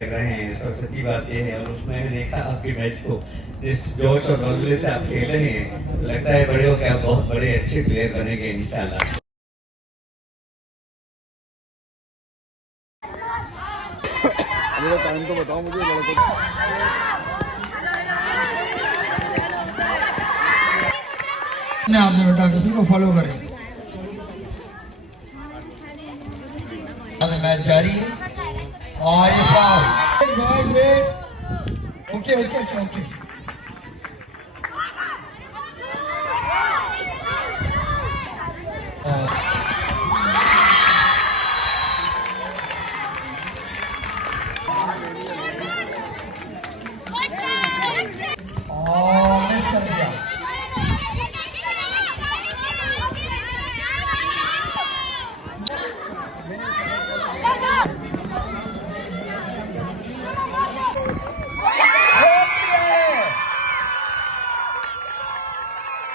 रहे हैं इस पर सच्ची बात यह है, और उसमें मैंने देखा आपके मैच को जिस जोश और हौसले से आप खेल रहे हैं, लगता है बड़े हो के आप बहुत बड़े अच्छे प्लेयर बनेंगे इंशाल्लाह। टाइम तो बताओ मुझे। आपने बेटा किसी को फॉलो करें। मैच जारी और ये फाउल ओके ओके ओके।